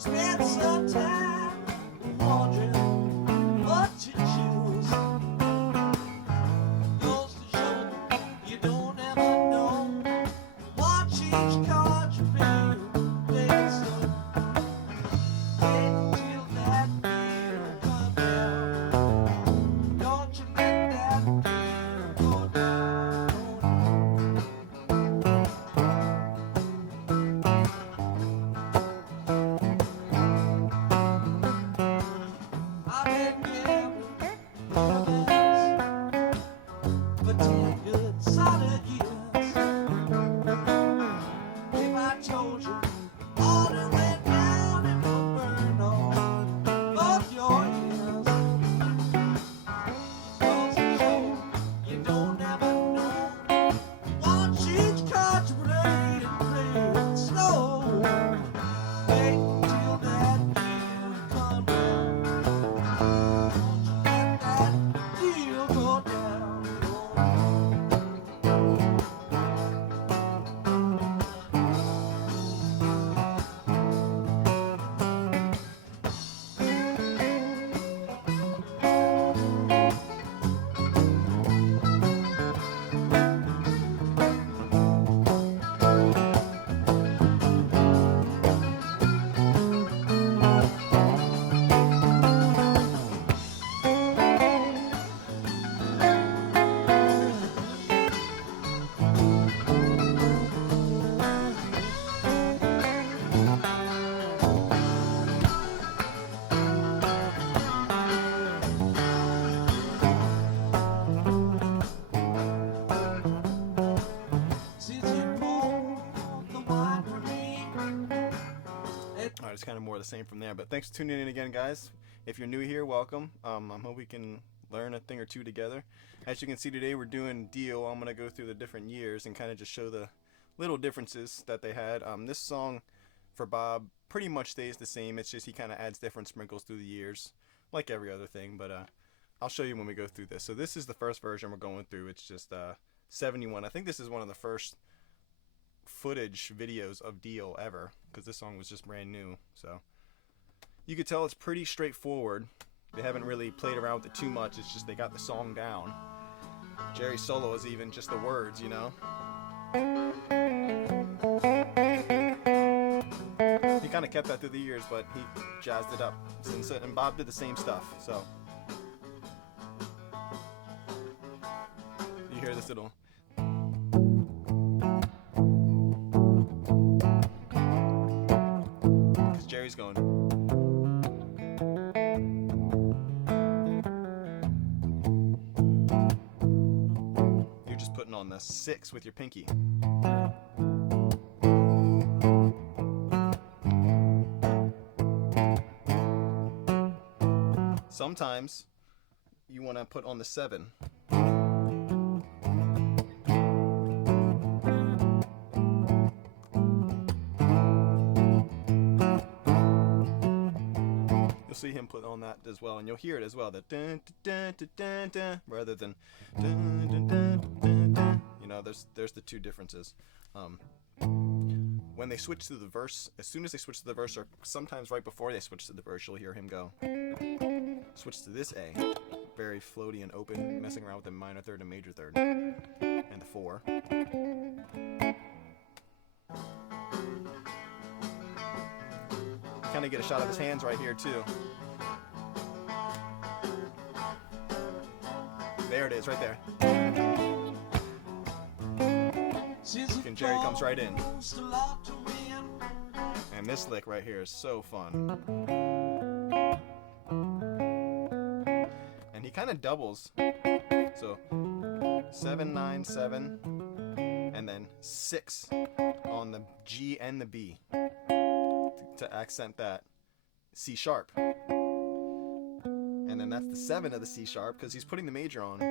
Spend some time wondering what to choose. Goes to show you don't ever know. Watch each card you play. Play it slow. Wait till that deal come down. Don't you let that deal go down. I've been gambling for 10 good solid years. If I told you all that went down, it would burn on both your ears. Goes to show you don't ever know. Watch each card you play and play it slow. Wait till that deal come down. Don't you let that deal go down. Since you poured the wine for me, Alright, it's kind of more of the same from there, but thanks for tuning in again, guys. If you're new here, welcome. I hope we can learn a thing or two together. As you can see today, we're doing Deal. I'm going to go through the different years and kind of just show the little differences that they had. This song for Bob pretty much stays the same. It's just he kind of adds different sprinkles through the years, like every other thing, but I'll show you when we go through this. So this is the first version we're going through. It's just 71. I think this is one of the first footage videos of Deal ever, because this song was just brand new. So you could tell it's pretty straightforward. They haven't really played around with it too much. It's just they got the song down. Jerry's solo is even just the words, you know. He kind of kept that through the years, but he jazzed it up. And Bob did the same stuff. So you hear this little. Because Jerry's going. You're just putting on the 6 with your pinky. Sometimes you want to put on the 7. You'll see him put on that as well, and you'll hear it as well, the dun, dun, dun, dun, dun, rather than dun, dun, dun, dun, dun. You know, there's the two differences. When they switch to the verse, as soon as they switch to the verse, or sometimes right before they switch to the verse, you'll hear him go. Switch to this A, very floaty and open, messing around with the minor third and major third, and the 4. Kind of get a shot of his hands right here too. There it is, right there. And Jerry comes right in. And this lick right here is so fun. And he kind of doubles. So 7, 9, 7, and then 6 on the G and the B to accent that C sharp. And then that's the 7 of the C sharp because he's putting the major on.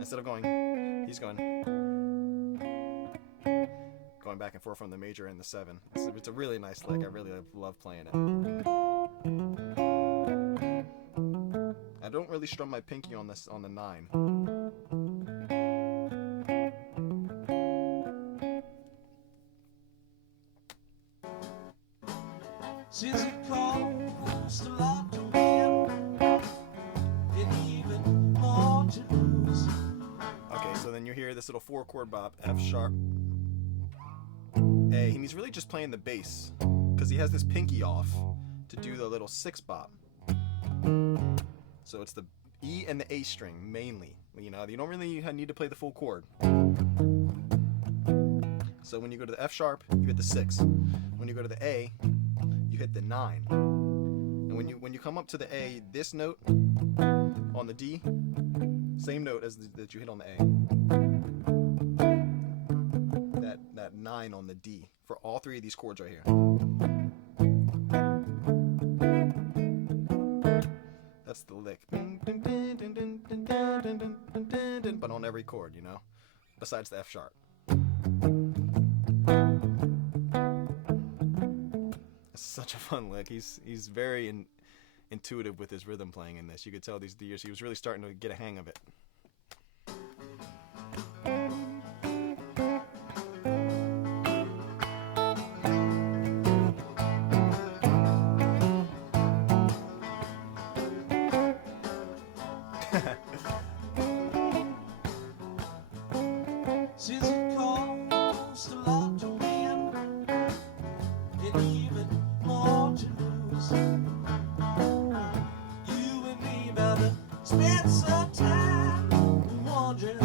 Instead of going, he's going back and forth from the major and the 7. It's a really nice lick. I really love playing it. I don't really strum my pinky on this on the 9. since it cost a lot to win and even more to lose. Okay, so then you hear this little 4-chord bop, F sharp, A, and he's really just playing the bass because he has this pinky off to do the little 6 bop. So it's the E and the A string mainly. You know, you don't really need to play the full chord. So when you go to the F sharp, you hit the 6. When you go to the A, you hit the 9. And when you come up to the A, this note on the D, same note as that you hit on the A. That 9 on the D for all 3 of these chords right here. That's the lick. But on every chord, you know, besides the F sharp. It's such a fun lick. He's very intuitive with his rhythm playing in this. You could tell these years he was really starting to get a hang of it. Since it cost a lot to win and even more to lose, you and me about to spend some time wondering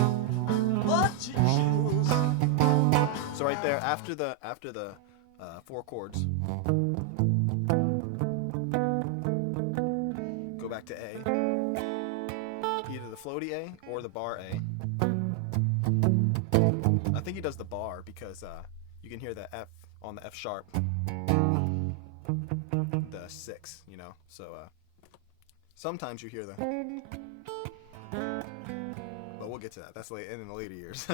what to choose. So right there, after the 4 chords, go back to A, either the floaty A or the bar A. I think he does the bar because you can hear the F on the F sharp, the 6, you know. So sometimes you hear the, but we'll get to that. That's late in the later years.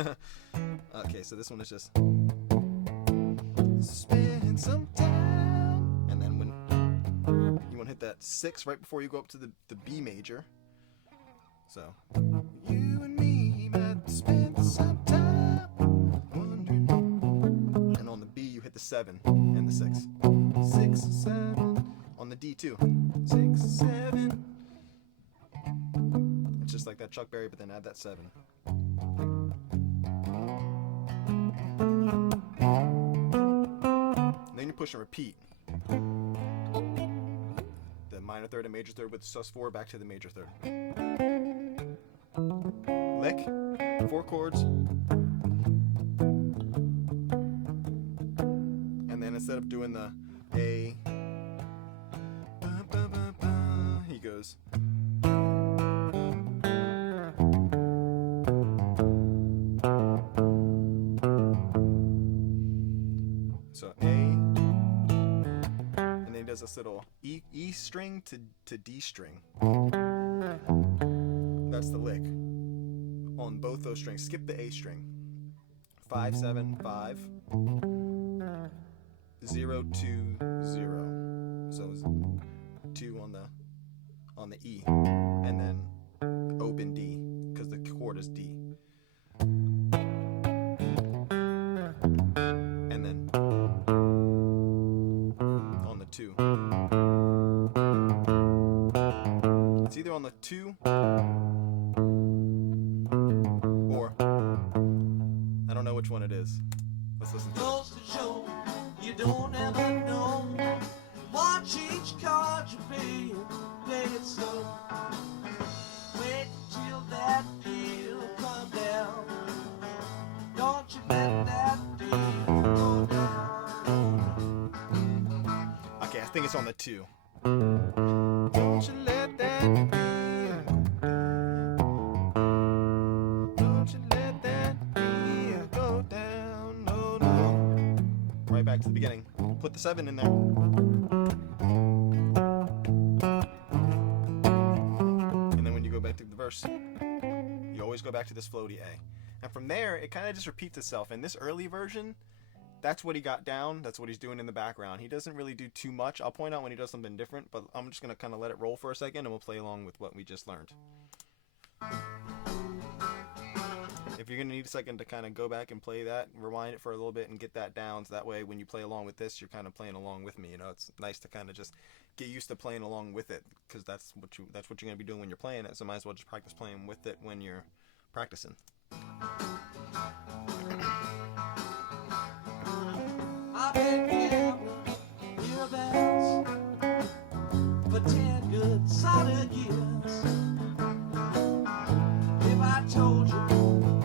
Okay, so this one is just spend some time, and then when you want to hit that 6 right before you go up to the B major. So you and me might spend some time wondering. And on the B you hit the 7 and the 6. 6 and 7 on the D too. 6 7. It's just like that Chuck Berry, but then add that 7. And then you push and repeat. The minor third and major third with sus4 back to the major third. Lick, 4 chords, and then instead of doing the A, he goes. So A, and then he does this little E string to D string. That's the lick on both those strings. Skip the A string. 5 7 5 0 2 0. So it's 2 on the E, and then open D because the chord is D. And then on the 2. It's either on the 2 or I don't know which one it is. Let's listen to it. Goes to show you don't ever know. Watch each card you play it slow. Wait till that deal come down. Don't you let that deal go down. Okay, I think it's on the 2. Don't you let that deal go down. Don't you let that deal go down. No, no. Right back to the beginning. Put the 7 in there. And then when you go back to the verse, you always go back to this floaty A. And from there, it kind of just repeats itself. In this early version, that's what he got down. That's what he's doing in the background. He doesn't really do too much. I'll point out when he does something different, but I'm just going to kind of let it roll for a second, and we'll play along with what we just learned. if you're gonna need a second to kind of go back and play that, rewind it for a little bit and get that down, so that way when you play along with this, you're kind of playing along with me. You know, it's nice to kind of just get used to playing along with it, because that's what you're gonna be doing when you're playing it. So might as well just practice playing with it when you're practicing. I've been gambling hereabouts for 10 good solid years. If I told you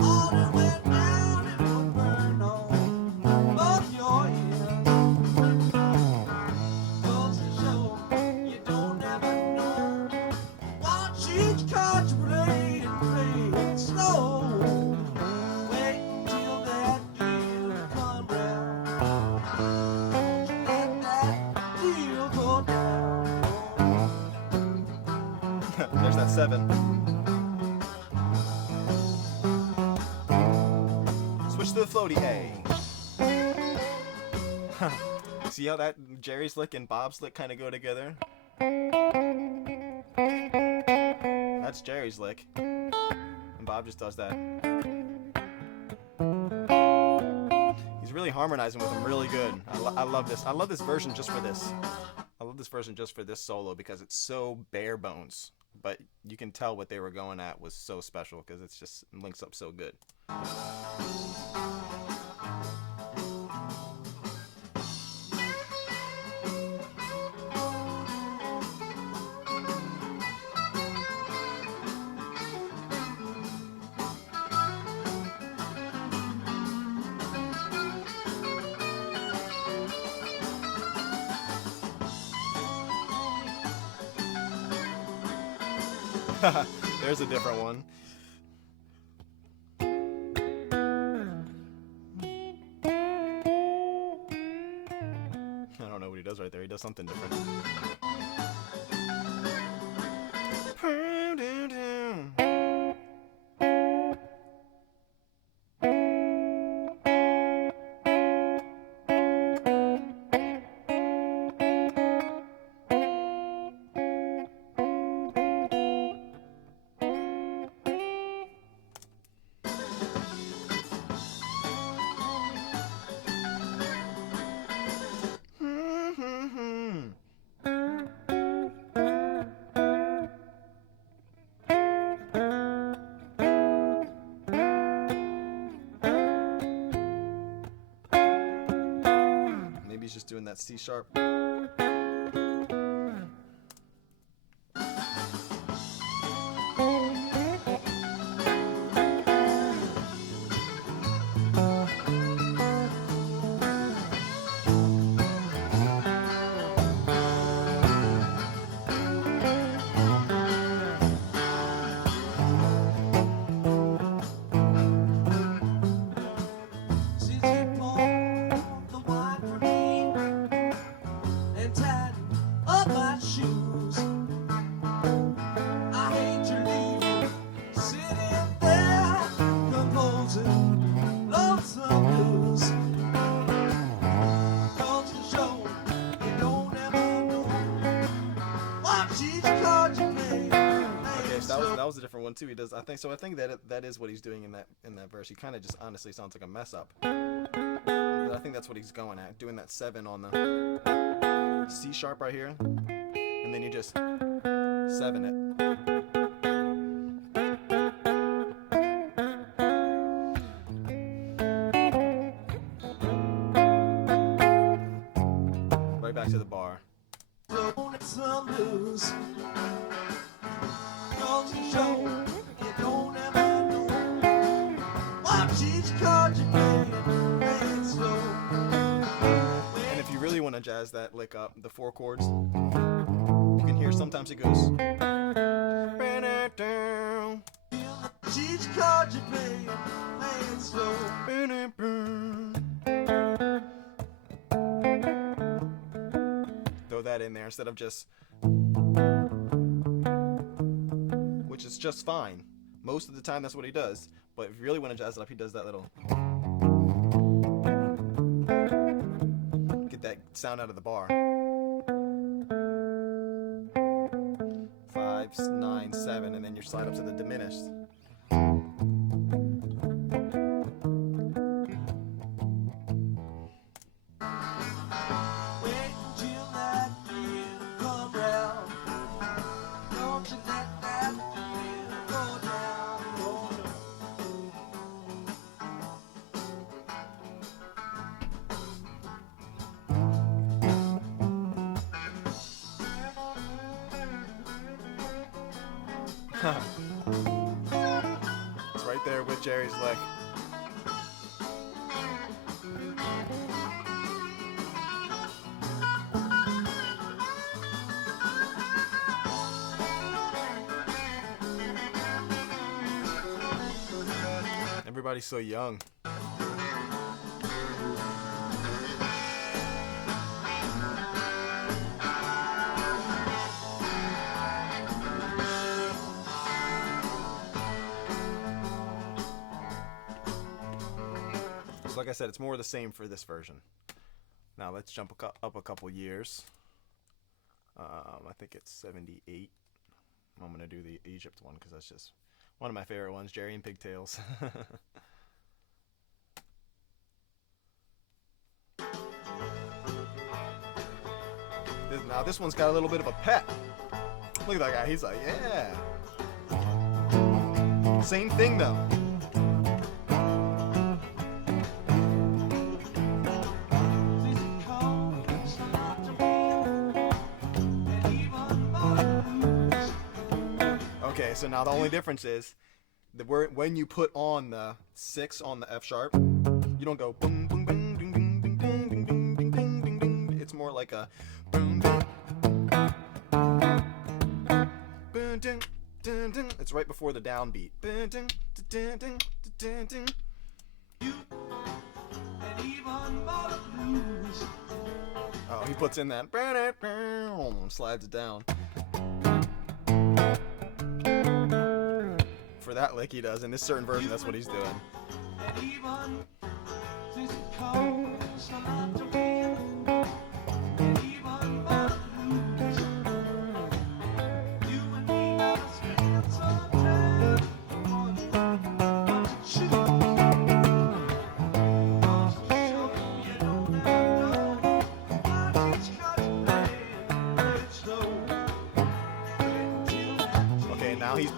all that went down, it would burn on both your ears. Goes to show you don't ever know. Watch each card you play and play it slow. Wait till that deal come round. Let that deal go down. There's that 7. Switch to the floaty A. See how that Jerry's lick and Bob's lick kind of go together? That's Jerry's lick. And Bob just does that. He's really harmonizing with them really good. I love this. I love this version just for this. I love this version just for this solo because it's so bare bones. But you can tell what they were going at was so special because it's just it links up so good. There's a different one. I don't know what he does right there. He does something different. Maybe he's just doing that C sharp. That was a different one too. He does. I think so. I think that is what he's doing in that verse. He kind of just honestly sounds like a mess up. But I think that's what he's going at, doing that 7 on the C sharp right here, and then you just 7 it. Right back to the bar. And if you really want to jazz that lick up, the 4 chords, you can hear sometimes it goes. Each card you play it slow. Throw that in there instead of just, which is just fine. Most of the time that's what he does. But if you really want to jazz it up, he does that little, get that sound out of the bar. 5, 9, 7, and then you slide up to the diminished. It's right there with Jerry's leg. Everybody's so young. So like I said, it's more of the same for this version. Now let's jump up a couple years. I think it's 78. I'm going to do the Egypt one because that's just one of my favorite ones, Jerry and Pigtails. Now this one's got a little bit of a pep. Look at that guy, he's like, yeah. Same thing though. Okay, so now the only difference is that when you put on the 6 on the F sharp, you don't go boom boom boom ding ding ding ding ding ding ding ding ding ding. It's more like a boom boom boom ding ding ding. It's right before the downbeat. Boom ding ding ding ding ding. Oh, he puts in that, slides it down. For that lick he does. In this certain version, that's what he's doing.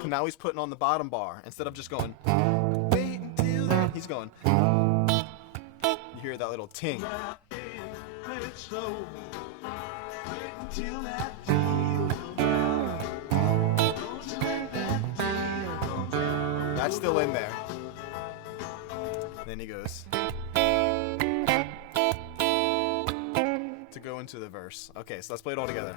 Now he's putting on the bottom bar instead of just going. Wait until that. He's going. You hear that little ting. That's still in there. Then he goes to go into the verse. Okay, so let's play it all together.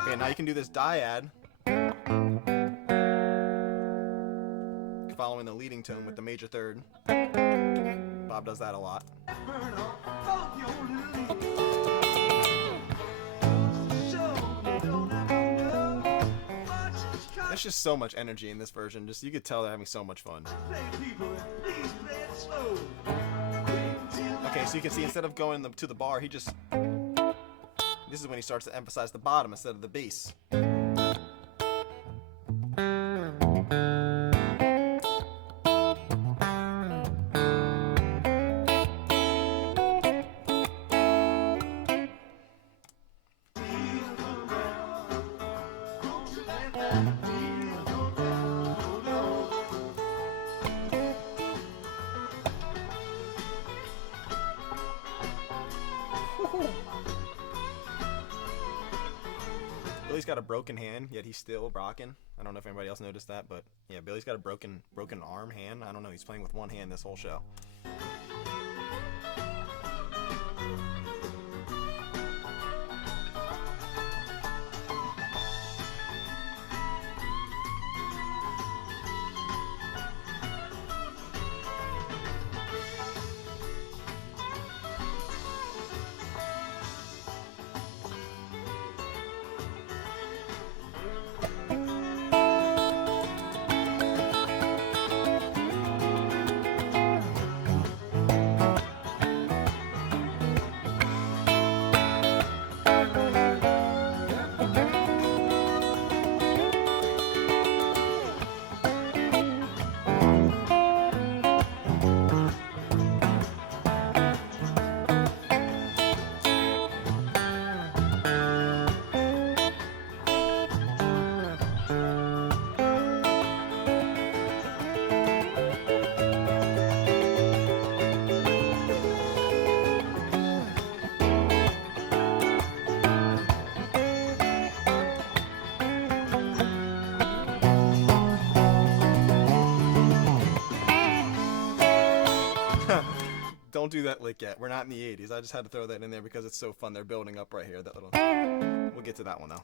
Okay, now you can do this dyad. Following the leading tone with the major third. Bob does that a lot. There's just so much energy in this version. Just you could tell they're having so much fun. Okay, so you can see instead of going to the bar, he just... This is when he starts to emphasize the bottom instead of the bass. Billy's got a broken hand, yet he's still rocking. I don't know if anybody else noticed that, but yeah, Billy's got a broken arm, hand. I don't know. He's playing with one hand this whole show. Don't do that lick yet. We're not in the 80s. I just had to throw that in there because it's so fun. They're building up right here. That little. We'll get to that one though.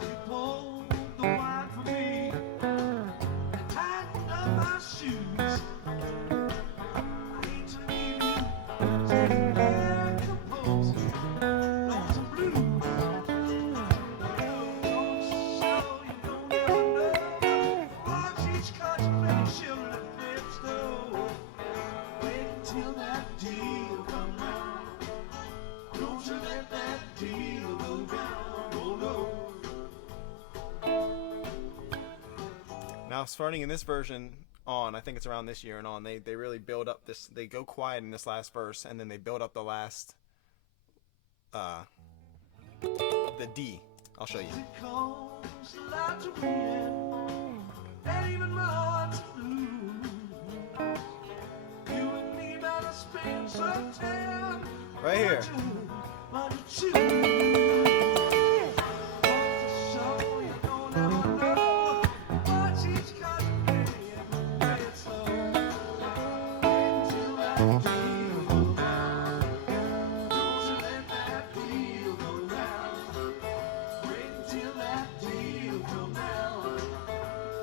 You pulled the wine for me and tightened up my shoes. I hate to leave you sitting there composed, lonesome blue. Don't show you don't ever know. Watch each contemplation that flips though. Wait until that deal comes round. Don't you let that deal go down. Oh no. Now, starting in this version on, I think it's around this year and on, they really build up this. They go quiet in this last verse, and then they build up the last, the D. I'll show you. It comes a lot to win, and even my heart's blue. You and me better spend some time. Right here. But you choose. So you don't ever know. Watch each contemplation play it slow. Until that deal go down. Don't you let that deal go down. Wait until that deal go down.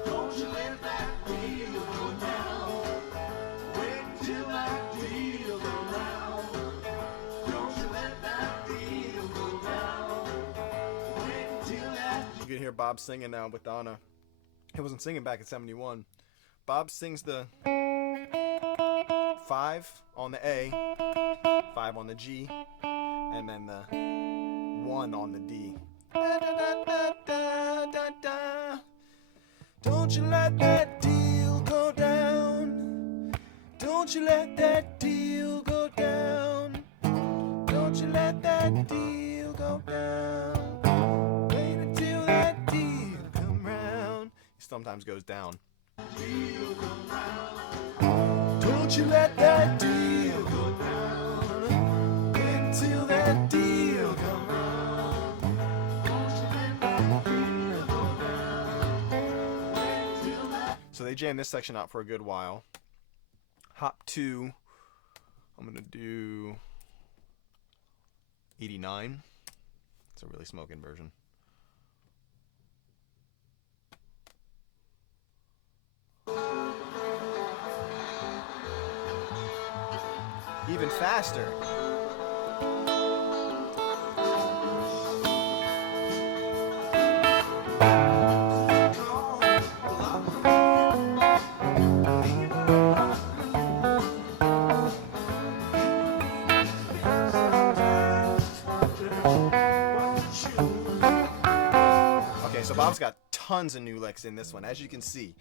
Don't you let that deal go down. Wait until that deal go down. Don't you let that deal go down. Wait until that. You can hear Bob singing now with Donna. He wasn't singing back in '71. Bob sings the 5 on the A, 5 on the G, and then the 1 on the D. Da, da, da, da, da, da. Don't you let that deal go down. Don't you let that deal go down. Don't you let that deal go down. Wait until that deal come round. He sometimes goes down. Don't you let that deal go down. Wait until that deal come round. Don't you let that deal go down. Wait until that. So they jam this section out for a good while. Hop 2. I'm gonna do 89. It's a really smoking version. Even faster. Okay, so Bob's got tons of new licks in this one. As you can see,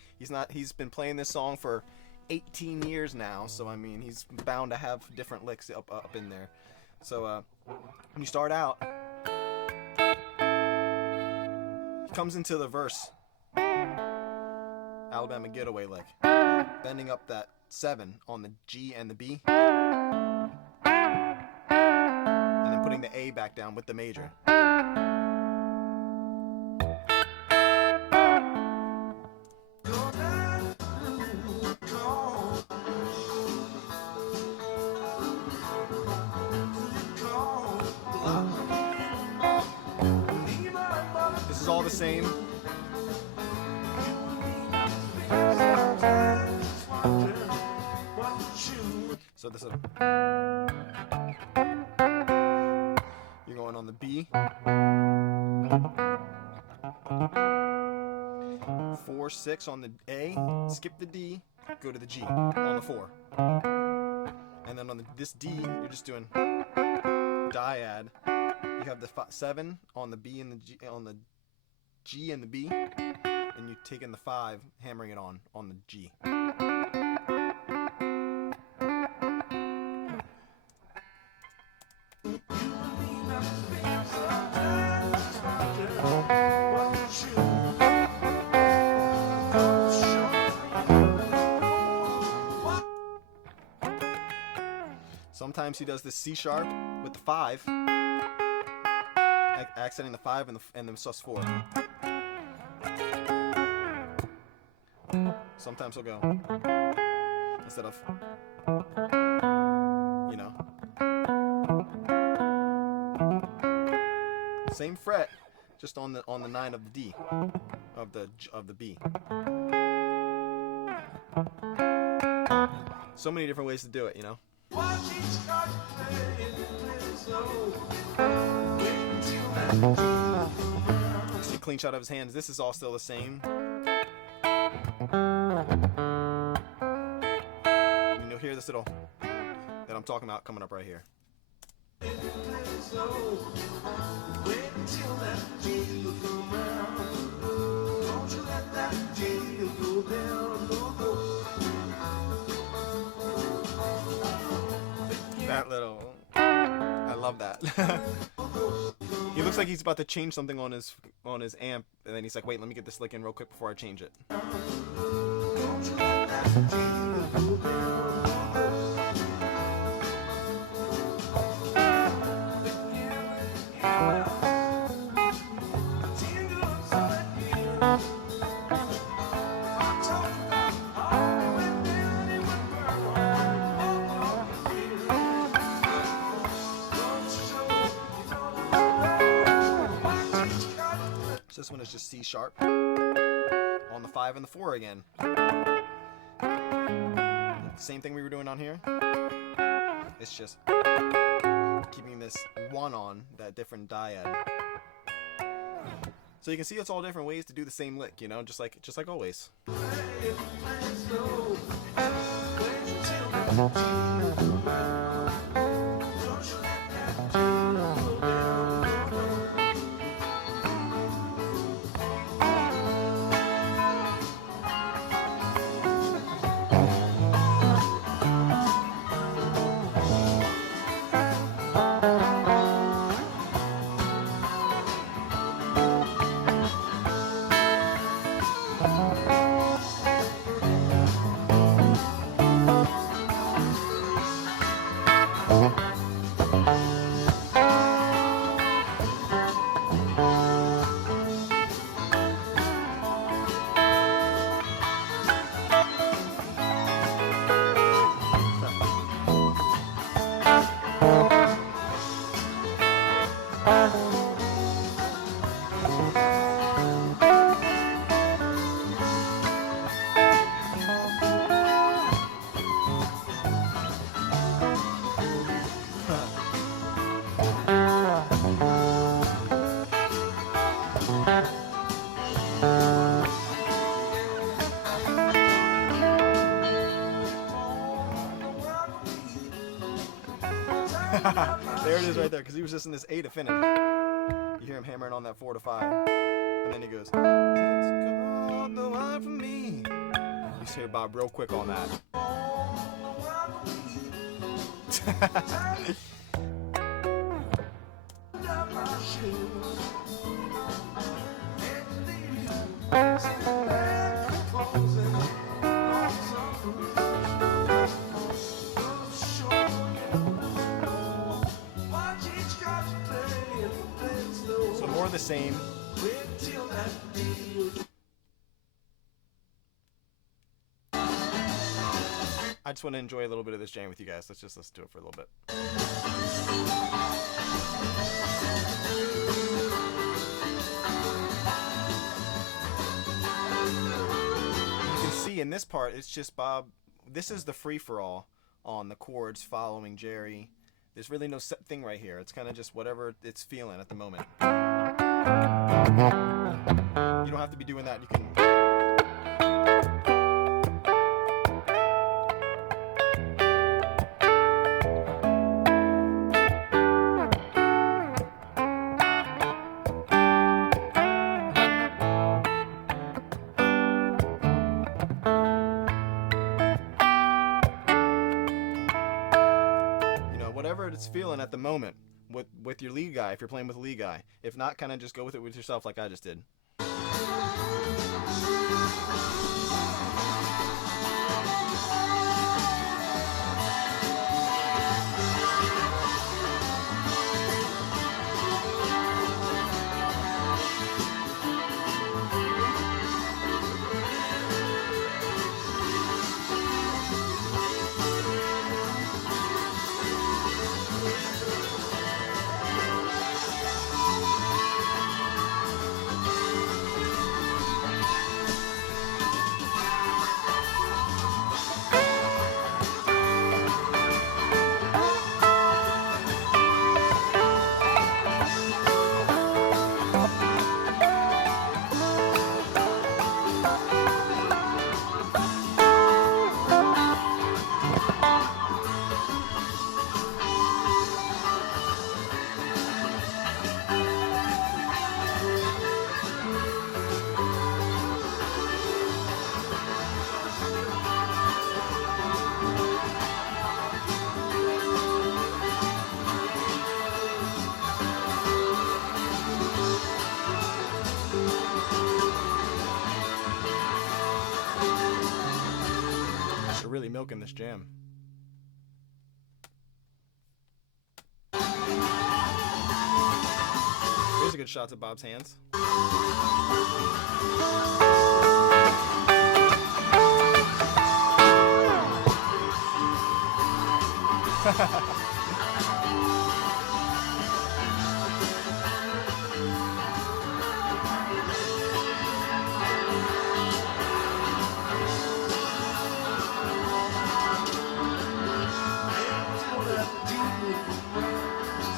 he's been playing this song for 18 years now, so I mean, he's bound to have different licks up in there. So when you start out, he comes into the verse, Alabama Getaway lick, bending up that 7 on the G and the B, and then putting the A back down with the major. This is all the same. So this is you're going on the B, 4, 6 on the A, skip the D, go to the G on the 4, and then on this D you're just doing dyad. You have the 7 on the B and the G, on the G and the B, and you're taking the 5, hammering it on the G. sometimes he does this C sharp with the 5, accenting the 5 and the sus4. Sometimes he'll go instead of, you know, same fret, just on the 9 of the D, of the B. So many different ways to do it, you know. See, clean shot of his hands. This is all still the same. And you'll hear this little that I'm talking about coming up right here. That little, I love that. He looks like he's about to change something on his amp, and then he's like, "Wait, let me get this lick in real quick before I change it." So this one is just C sharp on the 5 and the 4 again. Same thing we were doing on here. It's just keeping this 1 on that different dyad. So you can see it's all different ways to do the same lick, you know, just like always. There it is right there, because he was just in this A to finish. You hear him hammering on that 4 to 5. And then he goes, "It's called the one for me." You just hear Bob real quick on that. So more of the same. I just want to enjoy a little bit of this jam with you guys. Let's listen to it for a little bit. You can see in this part, it's just Bob. This is the free-for-all on the chords following Jerry. There's really no set thing right here. It's kind of just whatever it's feeling at the moment. You don't have to be doing that. You can... Whatever it's feeling at the moment with your lead guy, if you're playing with a lead guy. If not, kind of just go with it with yourself like I just did. really milking this jam. Here's a good shot to Bob's hands.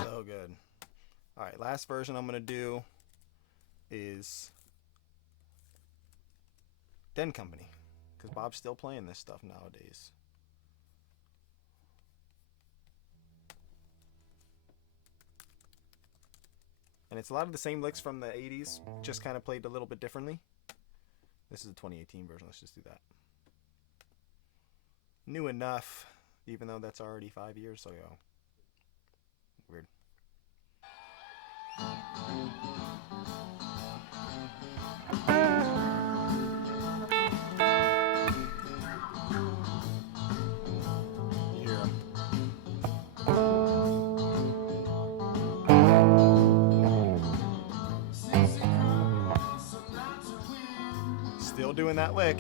So good. Alright, last version I'm going to do is Den Company, because Bob's still playing this stuff nowadays. And it's a lot of the same licks from the 80s, just kind of played a little bit differently. This is the 2018 version, let's just do that. New enough, even though that's already 5 years ago. Weird. Still doing that lick.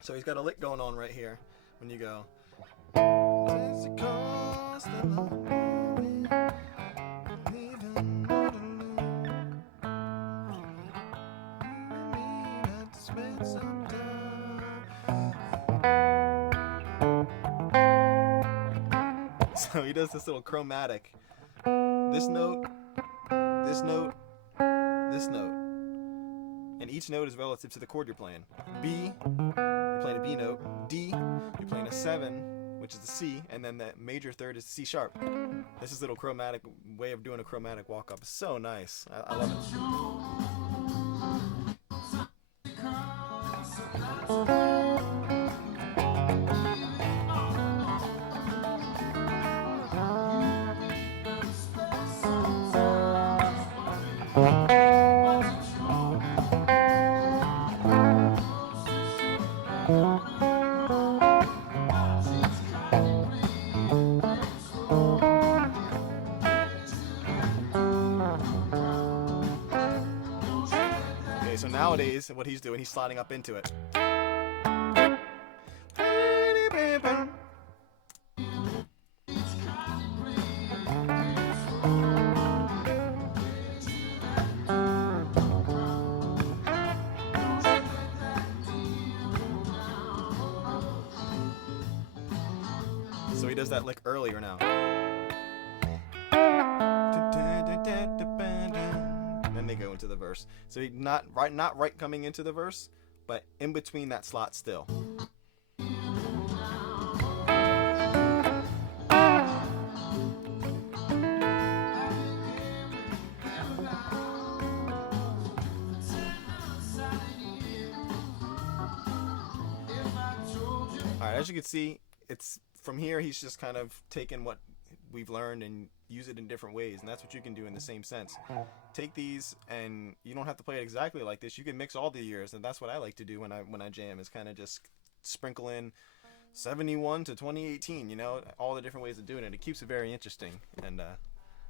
So he's got a lick going on right here when you go. So he does this little chromatic. This note, this note, this note. And each note is relative to the chord you're playing. B, you're playing a B note. D, you're playing a 7, which is the C, and then the major third is C sharp. This is a little chromatic way of doing a chromatic walk up. It's so nice. I love it. Okay, so nowadays what he's doing, he's sliding up into it. So he does that lick earlier now. Then they go into the verse. So he not right coming into the verse, but in between that slot still. Alright, as you can see, it's from here he's just kind of taken what we've learned and use it in different ways, and that's what you can do in the same sense. Take these, and you don't have to play it exactly like this. You can mix all the years, and that's what I like to do when I jam, is kind of just sprinkle in 71 to 2018, you know, all the different ways of doing it. It keeps it very interesting, and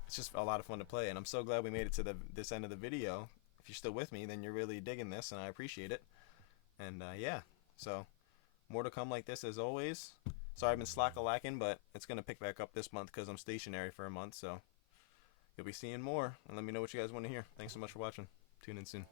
it's just a lot of fun to play, and I'm so glad we made it to this end of the video. If you're still with me, then you're really digging this, and I appreciate it. And yeah, so more to come like this as always. Sorry I've been slack-a-lacking, but it's going to pick back up this month because I'm stationary for a month, so you'll be seeing more. And let me know what you guys want to hear. Thanks so much for watching. Tune in soon.